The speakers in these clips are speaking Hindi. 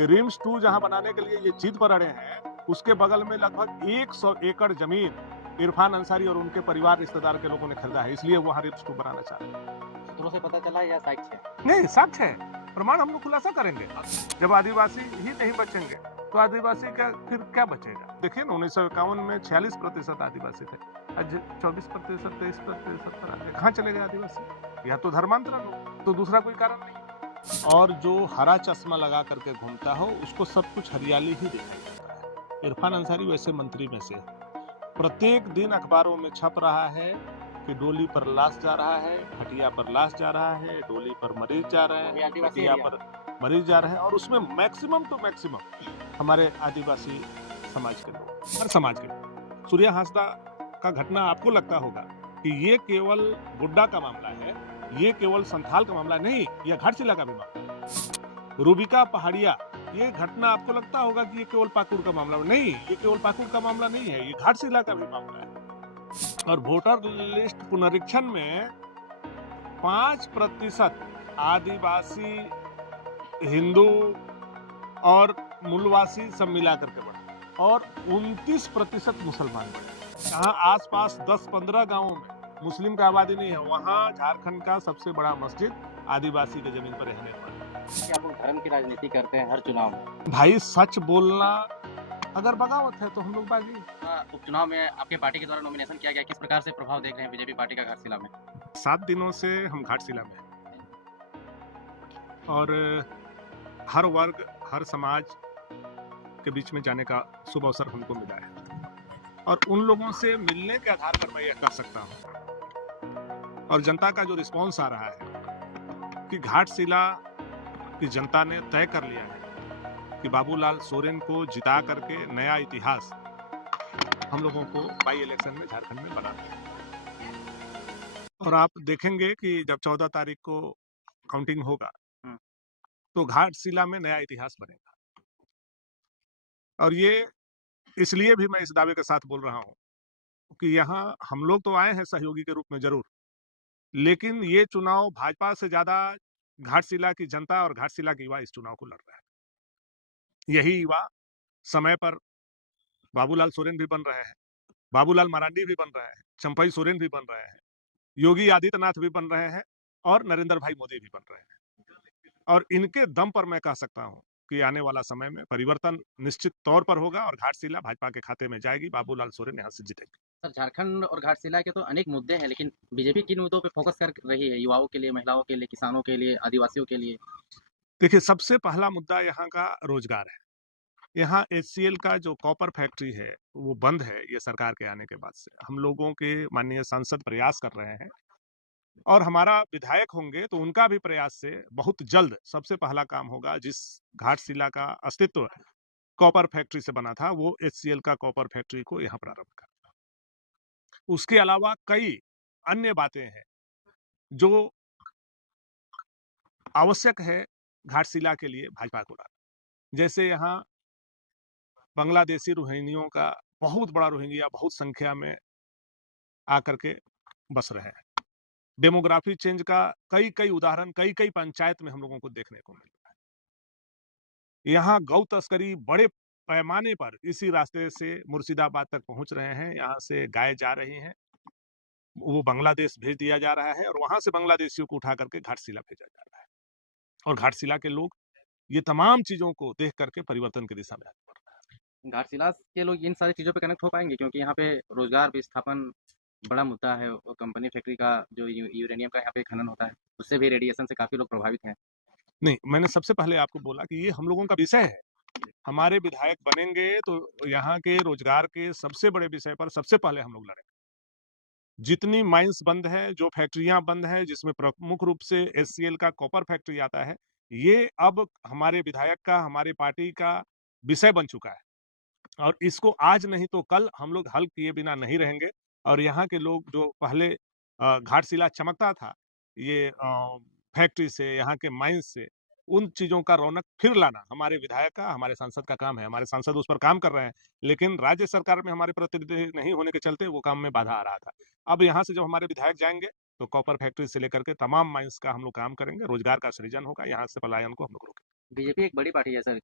रिम्स 2 जहाँ बनाने के लिए ये जिद पर अड़े हैं, उसके बगल में लगभग 100 एकड़ जमीन इरफान अंसारी और उनके परिवार रिश्तेदार के लोगों ने खरीदा है, इसलिए वहाँ रिम्स 2 बनाना चाह रहे हैं। सूत्रों से पता चला या साक्ष्य? नहीं, साक्ष्य है, प्रमाण हम लोग खुलासा करेंगे। जब आदिवासी ही नहीं बचेंगे, तो आदिवासी का फिर क्या बचेगा? देखिए ना 1951 में 46% आदिवासी थे, आज 24%, 23% पर आ गए। कहाँ चले गए आदिवासी? या तो धर्मांतरण हो, तो दूसरा कोई कारण नहीं। और जो हरा चश्मा लगा करके घूमता हो, उसको सब कुछ हरियाली ही दिखाई देता है। इरफान अंसारी वैसे मंत्री में से है। प्रत्येक दिन अखबारों में छप रहा है कि डोली पर लाश जा रहा है, खटिया पर लाश जा रहा है, डोली पर मरीज जा रहे हैं, खटिया पर मरीज जा रहे हैं, और उसमें मैक्सिमम टू मैक्सिमम हमारे आदिवासी समाज के लोग, हर समाज के लोग। सूर्या हांसदा का घटना आपको लगता होगा कि ये केवल गुड्डा का मामला है, ये केवल संथाल का मामला नहीं, यह घाटशिला का भी मामला है। रूबिका पहाड़िया, ये घटना आपको लगता होगा कि ये केवल पाकुड़ का मामला नहीं, ये केवल पाकुड़ का मामला नहीं है, ये घाटशिला का भी मामला है। और वोटर लिस्ट पुनरीक्षण में 5% आदिवासी, हिंदू और मूलवासी सब मिला करके बढ़े और 29% मुसलमान बढ़े। जहाँ आसपास 10-15 गांवों में मुस्लिम का आबादी नहीं है, वहाँ झारखंड का सबसे बड़ा मस्जिद आदिवासी के जमीन पर रहने पर। क्या लोग धर्म की राजनीति करते हैं हर चुनाव में? भाई सच बोलना अगर बगावत है तो हम लोग बागी। उपचुनाव में आपके पार्टी के द्वारा नॉमिनेशन किया गया, किस प्रकार से प्रभाव देख रहे हैं बीजेपी पार्टी का घाटशिला में? 7 दिनों से हम घाटशिला में हैं और हर वर्ग, हर समाज के बीच में जाने का शुभ अवसर हमको मिला है और उन लोगों से मिलने के आधार पर मैं यह कर सकता हूँ। और जनता का जो रिस्पॉन्स आ रहा है कि घाटशिला की जनता ने तय कर लिया है कि बाबूलाल सोरेन को जिता करके नया इतिहास हम लोगों को बाई इलेक्शन में झारखंड में बनाना है। और आप देखेंगे कि जब 14 तारीख को काउंटिंग होगा तो घाटशिला में नया इतिहास बनेगा। और ये इसलिए भी मैं इस दावे के साथ बोल रहा हूँ कि यहाँ हम लोग तो आए हैं सहयोगी के रूप में जरूर, लेकिन ये चुनाव भाजपा से ज्यादा घाटशिला की जनता और घाटशिला के युवा इस चुनाव को लड़ रहे हैं। यही युवा समय पर बाबूलाल सोरेन भी बन रहे हैं, बाबूलाल मरांडी भी बन रहे हैं, चंपई सोरेन भी बन रहे हैं, योगी आदित्यनाथ भी बन रहे हैं और नरेंद्र भाई मोदी भी बन रहे हैं। और इनके दम पर मैं कह सकता हूं कि आने वाला समय में परिवर्तन निश्चित तौर पर होगा और घाटशिला भाजपा के खाते में जाएगी, बाबूलाल सोरेन यहां से जीतेंगे। सर, झारखंड और घाटशिला के तो अनेक मुद्दे हैं, लेकिन बीजेपी किन मुद्दों पे फोकस कर रही है? युवाओं के लिए, महिलाओं के लिए, किसानों के लिए, आदिवासियों के लिए? देखिए, सबसे पहला मुद्दा यहाँ का रोजगार है। यहाँ HCL का जो कॉपर फैक्ट्री है वो बंद है ये सरकार के आने के बाद से। हम लोगों के माननीय सांसद प्रयास कर रहे हैं और हमारा विधायक होंगे तो उनका भी प्रयास से बहुत जल्द सबसे पहला काम होगा। जिस घाटशिला का अस्तित्व कॉपर फैक्ट्री से बना था वो HCL का कॉपर फैक्ट्री को यहाँ प्रारंभ करना। उसके अलावा कई अन्य बातें हैं जो आवश्यक है घाटशिला के लिए भाजपा को लाना। जैसे यहाँ बांग्लादेशी रोहिंग्याओं का बहुत बड़ा रोहिंग्या बहुत संख्या में आकर के बस रहे हैं। डेमोग्राफी चेंज का कई कई उदाहरण कई कई पंचायत में हम लोगों को देखने को मिल रहा है। यहाँ गौ तस्करी बड़े पैमाने पर इसी रास्ते से मुर्शिदाबाद तक पहुंच रहे हैं। यहाँ से गाय जा रही हैं, वो बांग्लादेश भेज दिया जा रहा है और वहां से बांग्लादेशियों को उठा करके घाटशिला भेजा जा रहा है। और घाटशिला के लोग ये तमाम चीजों को देख करके परिवर्तन की दिशा में आगे बढ़ रहे हैं। घाटशिला के लोग इन सारी चीज़ों पे कनेक्ट हो पाएंगे, क्योंकि यहाँ पे रोजगार विस्थापन बड़ा मुद्दा है और कंपनी फैक्ट्री का जो यूरेनियम का यहाँ पे खनन होता है, उससे भी रेडिएशन से काफ़ी लोग प्रभावित हैं। नहीं, मैंने सबसे पहले आपको बोला कि ये हम लोगों का विषय है। हमारे विधायक बनेंगे तो यहाँ के रोजगार के सबसे बड़े विषय पर सबसे पहले हम लोग लड़ेंगे। जितनी माइंस बंद है, जो फैक्ट्रियां बंद है, जिसमें प्रमुख रूप से HCL का कॉपर फैक्ट्री आता है, ये अब हमारे विधायक का, हमारे पार्टी का विषय बन चुका है और इसको आज नहीं तो कल हम लोग हल किए बिना नहीं रहेंगे। और यहाँ के लोग जो पहले घाटशिला चमकता था ये फैक्ट्री से, यहाँ के माइंस से, उन चीजों का रौनक फिर लाना हमारे विधायक का, हमारे सांसद का काम है। हमारे सांसद उस पर काम कर रहे हैं, लेकिन राज्य सरकार में हमारे प्रतिनिधि नहीं होने के चलते वो काम में बाधा आ रहा था। अब यहाँ से जब हमारे विधायक जाएंगे तो कॉपर फैक्ट्री से लेकर के तमाम माइंस का हम लोग काम करेंगे, रोजगार का सृजन होगा, यहाँ से पलायन को हम लोग रोकेंगे। बीजेपी एक बड़ी पार्टी है सर,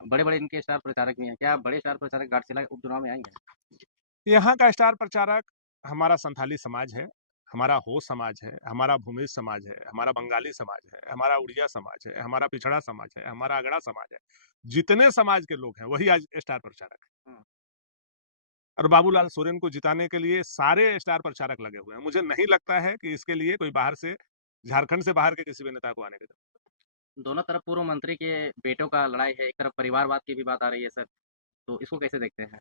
बड़े-बड़े इनके स्टार प्रचारक भी हैं। क्या बड़े स्टार प्रचारक घाटशिला उपचुनाव में आएँगे? यहाँ का स्टार प्रचारक हमारा संथाली समाज है, हमारा हो समाज है, हमारा भूमिज समाज है, हमारा बंगाली समाज है, हमारा उड़िया समाज है, हमारा पिछड़ा समाज है, हमारा अगड़ा समाज है। जितने समाज के लोग हैं वही आज स्टार प्रचारक है। हुँ। और बाबूलाल सोरेन को जिताने के लिए सारे स्टार प्रचारक लगे हुए हैं। मुझे नहीं लगता है कि इसके लिए कोई बाहर से, झारखंड से बाहर के किसी भी नेता को आने की जरूरत दोनों तरफ पूर्व मंत्री के बेटों का लड़ाई है, एक तरफ परिवारवाद की भी बात आ रही है सर, तो इसको कैसे देखते हैं? है।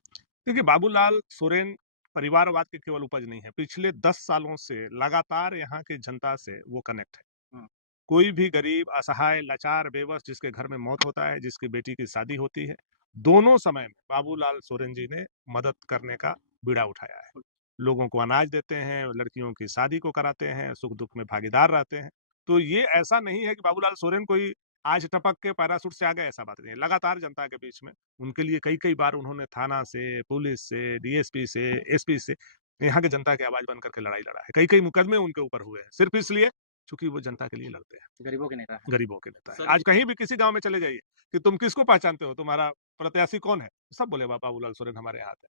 देखिए, बाबूलाल सोरेन परिवारवाद की केवल उपज नहीं है, पिछले 10 सालों से लगातार यहाँ की जनता से वो कनेक्ट है। हुँ। कोई भी गरीब, असहाय, लाचार, बेबस जिसके घर में मौत होता है, जिसकी बेटी की शादी होती है, दोनों समय में बाबूलाल सोरेन जी ने मदद करने का बीड़ा उठाया है। लोगों को अनाज देते हैं, लड़कियों की शादी को कराते हैं, सुख-दुख में भागीदार रहते हैं। तो ये ऐसा नहीं है कि बाबूलाल सोरेन कोई आज टपक के पैराशूट से आ गए, ऐसा बात नहीं है। लगातार जनता के बीच में उनके लिए कई-कई बार उन्होंने थाना से, पुलिस से, डीएसपी से, एसपी से यहाँ की जनता की आवाज़ बनकर के लड़ाई लड़ा है। कई-कई मुकदमे उनके ऊपर हुए हैं, सिर्फ़ इसलिए चूँकि वो जनता के लिए लड़ते हैं। गरीबों के नेता हैं। गरीबों के नेता है। सर आज कहीं भी किसी गाँव में चले जाइए कि तुम किसको पहचानते हो? तुम्हारा प्रत्याशी कौन है? सब बोले बाबूलाल सोरेन हमारे यहाँ आते हैं।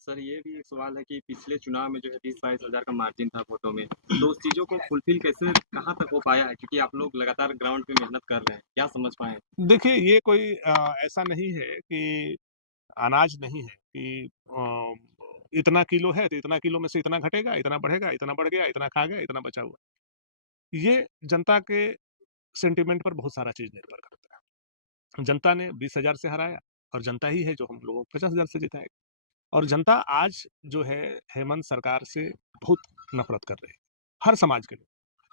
सर ये भी एक सवाल है कि पिछले चुनाव में जो है 20-22 हज़ार का मार्जिन था वोटों में, तो उस चीज़ों को फुलफ़िल कैसे कहाँ तक हो पाया है? क्योंकि आप लोग लगातार ग्राउंड पे मेहनत कर रहे हैं, क्या समझ पाए हैं? देखिए, ये कोई ऐसा नहीं है कि अनाज नहीं है कि इतना किलो है तो इतना किलो में से इतना घटेगा, इतना बढ़ेगा, इतना बढ़ गया, इतना खा गया, इतना बचा हुआ। ये जनता के सेंटिमेंट पर बहुत सारा चीज़ निर्भर करता है। जनता ने 20,000 से हराया और जनता ही है जो हम लोगों को 50,000 से जिताएगा। और जनता आज जो है हेमंत सरकार से बहुत नफ़रत कर रही है, हर समाज के लोग।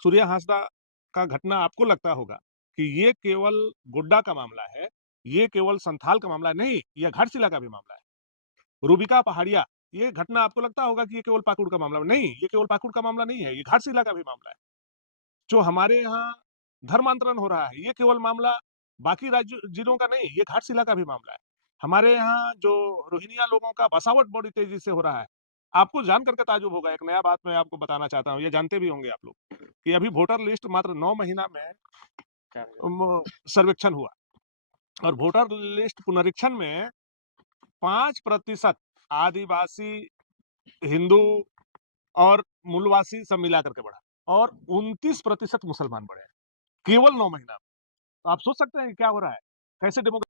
सूर्या हांसदा का घटना आपको लगता होगा कि ये केवल गोड्डा का मामला है, ये केवल संथाल का मामला नहीं, ये घाटशिला का भी मामला है। रूबिका पहाड़िया, ये घटना आपको लगता होगा कि ये केवल पाकुड़ का मामला नहीं, ये केवल पाकुड़ का मामला नहीं है, ये घाटशिला का भी मामला है। जो हमारे यहाँ धर्मांतरण हो रहा है, ये केवल मामला बाकी राज्य जिलों का नहीं, ये घाटशिला का भी मामला है। हमारे यहाँ जो रोहिंग्या लोगों का बसावट बड़ी तेजी से हो रहा है, आपको जान करके ताज्जुब होगा, एक नया बात मैं आपको बताना चाहता हूँ, ये जानते भी होंगे आप लोग, कि अभी वोटर लिस्ट मात्र 9 महीना में सर्वेक्षण हुआ और वोटर लिस्ट पुनरीक्षण में 5% आदिवासी, हिंदू और मूलवासी सब मिला करके बढ़ा और 29% मुसलमान बढ़े, केवल 9 महीना में। तो आप सोच सकते हैं कि क्या हो रहा है? कैसे डेमोक्रेसी